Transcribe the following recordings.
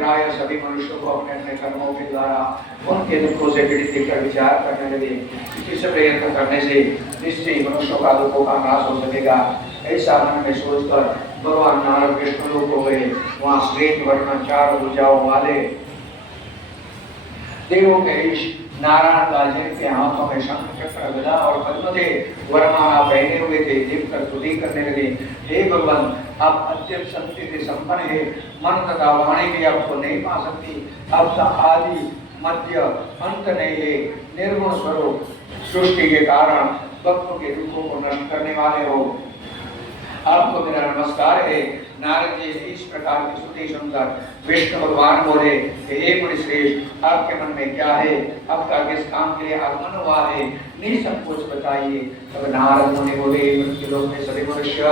प्राय सभी मनुष्यों को अपने अपने कर्मों के द्वारा उनके दुखों से पीड़ित देखकर विचार करने लगे कि किस प्रयत्न करने से निश्चय मनुष्यों का दुखों का नाश हो सकेगा। ऐसा मन में सोचकर भगवान नारद विष्णु लोक हो गए। वहां श्वेत वर्ण 4 भुजाओं वाले देवों के ईश नारायण लाल जिनके हाथों में शंख चक्र गदा और पद्म थे, वरमाला पहने हुए थे, देखकर स्तुति करने लगे। हे भगवान, आप अत्यंत शक्ति से संपन्न है, मन तथा वाणी भी आपको नहीं पा सकती। आपका आदि मध्य अंत नहीं है, निर्गुण स्वरूप सृष्टि के कारण भक्तों के दुखों को नष्ट करने वाले हो। आपको मेरा नमस्कार है। नारद जी इस प्रकार की स्तुति सुनकर विष्णु भगवान बोले, हे मुनिश्रेष्ठ, आपके मन में क्या है? आपका किस काम के लिए आगमन हुआ है? निसंकोच बताइए। तब नारद मुनि बोले, मृत्युलोक में सभी मनुष्य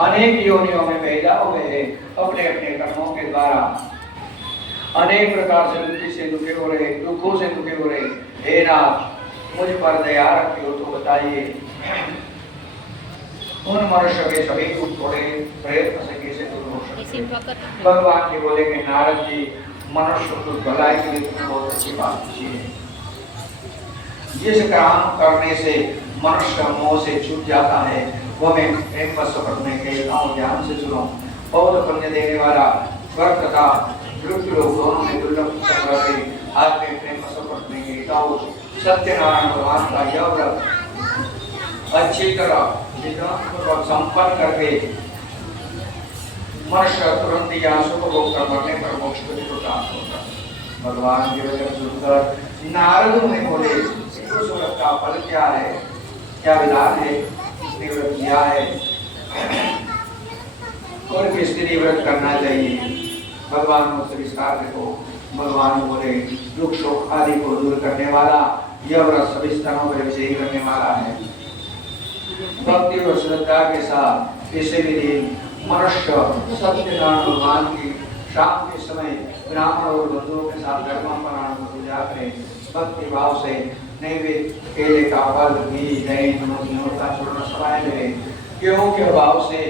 अनेक योनियों में पैदा हुए हैं, अपने अपने कर्मों के द्वारा अनेक प्रकार से दुखी से दुखे हो रहे, दुखों से दुखे हो रहे। हे नाथ, मुझ पर दया रखियो तो बताइए, उन मनुष्य के सभी दुख थोड़े प्रयत्न से कैसे दूर हो सकते? भगवान जी बोले कि नारद जी, मनुष्य को भलाई के लिए बहुत अच्छी बात पूछी है। जिस काम करने से मनुष्य मोह से छूट जाता है, वो मैं प्रेम वश में कहता हूँ, ध्यान से सुनो। बहुत पुण्य देने वाला स्वर्ग तथा मृत्यु लोक दोनों में दुर्लभ करके आज मैं प्रेम वश में कहता हूँ। सत्यनारायण भगवान का यह व्रत अच्छी तरह संपन्न करके मनुष्य तुरंत या सुख भोग कर मरने पर मोक्ष को प्राप्त होता है। भगवान के वचन सुनकर नारद मुनि बोले, उस व्रत का फल क्या है, क्या विधान है, किसने व्रत किया है और किसके लिए व्रत करना चाहिए? भगवान को विस्तार देखो। भगवान बोले, दुख शोक आदि को दूर करने वाला यह व्रत सभी स्तरों पर विजयी करने वाला है। भक्ति और श्रद्धा के साथ किसी भी दिन मनुष्य सत्यनारायण भगवान की शाम के समय ब्राह्मण और बंधुओं के साथ धर्मापरायण को पूजा करें। भक्ति भाव से नैवेद्य केले का फल, घी, दही, नमक का चूर्ण सवाए ले, गेहूं के भाव से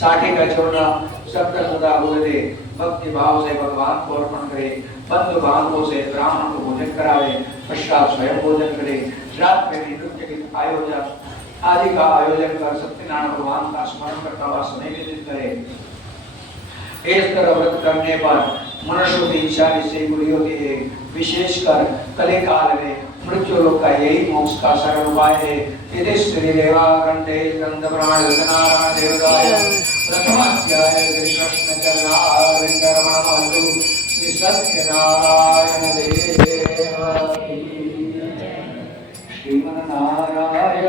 साठी का चूर्ण सप्तसदा बोले, भक्ति भाव से भगवान को अर्पण करे। बंधु बांधवों से ब्राह्मण को भोजन करावे, पश्चात स्वयं भोजन करे। रात में नृत्य गीत आयोजन आदि का आयोजन कर सत्यनारायण भगवान का स्मरण करता हुआ समय व्यतीत करे। इस तरह व्रत करने पर मनुष्य की इच्छा निश्चय पूरी होती है। विशेषकर कले काल में मृत्यु लोक का यही मोक्ष का सरल उपाय है। यदि श्री देवागंडे स्कंद पुराण नारायण देवदाय प्रथम अध्याय श्री कृष्ण चरणारविंद श्री सत्यनारायण देव श्रीमन्नारायण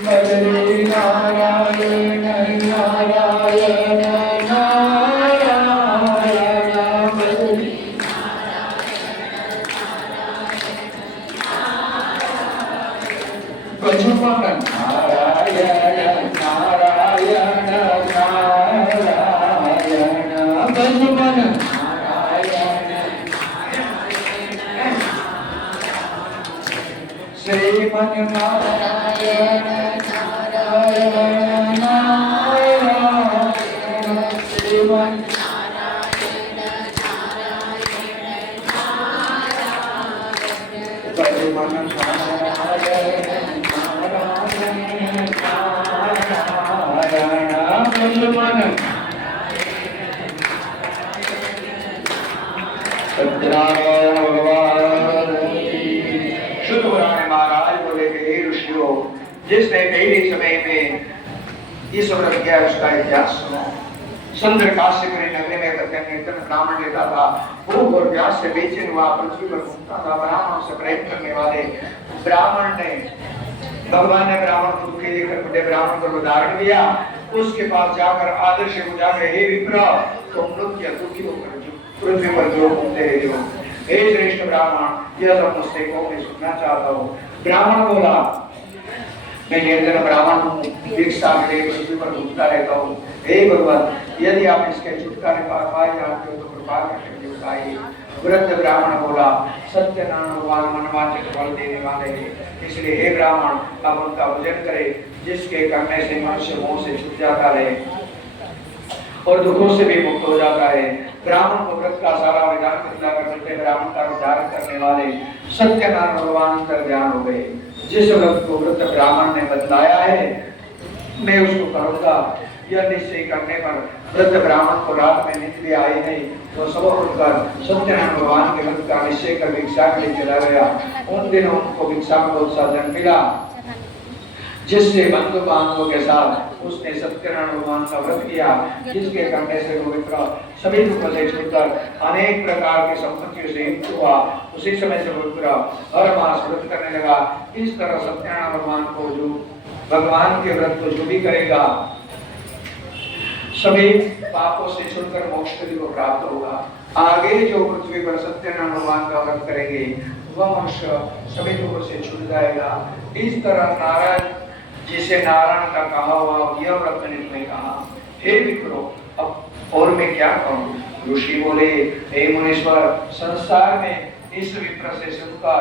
बदरी नारायण नारायण नारायण बदरी नारायण नारायण नारायण बजमन श्रीमन नारायण नारायण नारायण श्रीमन बजमन नारायण नारायण नारायण बजमन सत्यनारायण भगवान शुद्ध पुराण महाराज बोले कि हे ऋषियों, जिसने पहले समय में इस व्रत किया उसका इतिहास सुनो। सुंदर काश्यप नगरी में निर्धन ब्राह्मण रहता था। भूख और प्यास से बेचैन हुआ पृथ्वी पर घूमता था। ब्राह्मणों से प्रेम करने वाले ब्राह्मण ने भगवान ने ब्राह्मण को दुखी देखकर बड़े ब्राह्मण को उदाहरण दिया। उसके पास जाकर आदर से पूछा, हे विप्र, तुम लोग क्या दुखी होकर पृथ्वी पर जो घूमते रहे हो? हे श्रेष्ठ ब्राह्मण, यह सब मुझसे को मैं सुनना चाहता हूँ। ब्राह्मण बोला, मैं निर्धन ब्राह्मण हूँ, भिक्षा के लिए पृथ्वी पर घूमता रहता हूँ। हे भगवान, यदि आप इसके छुटकारे पा पाए जाते हो तो कृपा करके बताइए। वृद्ध ब्राह्मण बोला, सत्यनारायण भगवान मनवांछित फल देने वाले हैं, इसलिए हे ब्राह्मण आप उनका भोजन करें, जिसके करने से मनुष्य मोह से छूट जाता है और दुखों से भी मुक्त हो जाता है। ब्राह्मण को व्रत का सारा विधान बतलाकर सत्य ब्राह्मण का उद्धार करने वाले सत्यनारायण भगवान का ज्ञान हो गए। जिस व्रत को वृद्ध ब्राह्मण ने बतलाया है मैं उसको करूंगा, यह निश्चय करने पर वृद्ध ब्राह्मण को रात में नींद भी आई नहीं, तो सुबह उठकर सत्यनारायण भगवान के व्रत का निश्चय कर भिक्षा के लिए चला गया। उन दिनों उनको भिक्षा में बहुत सा धन मिला, जिससे बंधु बांधवों के साथ उसने सत्यनारायण भगवान का व्रत किया, जिसके करने से वो मित्र सभी दुखों से छूटकर अनेक प्रकार की संपत्तियों से मुक्त हुआ। उसी समय से वो मित्र हर मास व्रत करने लगा। इस तरह सत्यनारायण भगवान को जो भगवान के व्रत को जो भी करेगा सभी पापों से छूटकर मोक्ष को प्राप्त होगा। आगे जो पृथ्वी पर सत्यनारायण भगवान का व्रत करेंगे वह मनुष्य सभी दुखों से छूट जाएगा। इस तरह नारायण जिसे नारायण का कहा हुआ यह व्रत ने कहा, हे विप्रो अब और मैं क्या कहूँ। ऋषि बोले, हे मुनीश्वर संसार में इस विप्र से सुनकर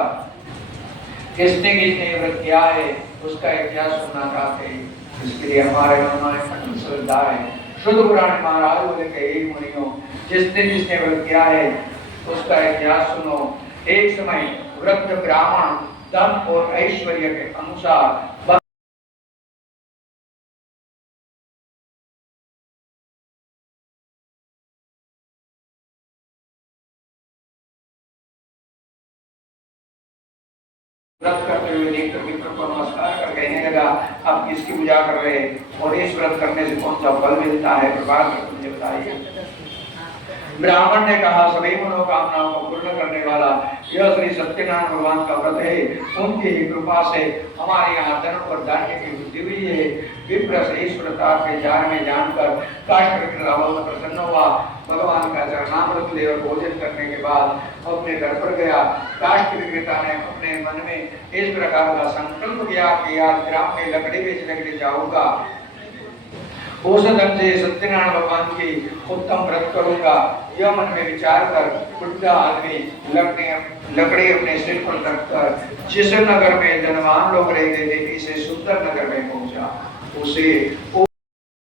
किसने किसने व्रत किया है उसका इतिहास सुनना चाहते हैं, इसके लिए हमारे मन में अटूट श्रद्धा है। शुद्ध पुराण महाराज बोले कि हे मुनियों जिसने जिसने व्रत किया है उसका इतिहास सुनो। एक समय वृद्ध ब्राह्मण धन और ऐश्वर्य के अनुसार व्रत करते हुए देखकर मित्र को नमस्कार कर कहने लगा, आप किसकी पूजा कर रहे हैं और इस व्रत करने से कौन सा फल मिलता है, कृपा कर मुझे बताइए। ब्राह्मण ने कहा, सभी मनोकामनाओं को पूर्ण करने वाला यह श्री सत्यनारायण भगवान का व्रत है, उनकी कृपा से हमारे यहाँ धन और धान्य की वृद्धि हुई है। विप्र से इस व्रत के ज्ञान में जानकर काष्ठ रावण प्रसन्न हुआ। भगवान का चरणामृत लेकर भोजन करने के बाद अपने घर पर गया। काष्ठ विक्रेता ने अपने मन में इस प्रकार का संकल्प किया कि आज ग्राम में लकड़ी बेचने के लिए जाऊंगा, उस धन से सत्यनारायण भगवान की उत्तम व्रत करूंगा। यह मन में विचार कर बुढ़ा आदमी लकड़ी अपने सिर पर रखकर जिस नगर में धनवान लोग रहते थे इसे सुंदर नगर में पहुंचा। उसे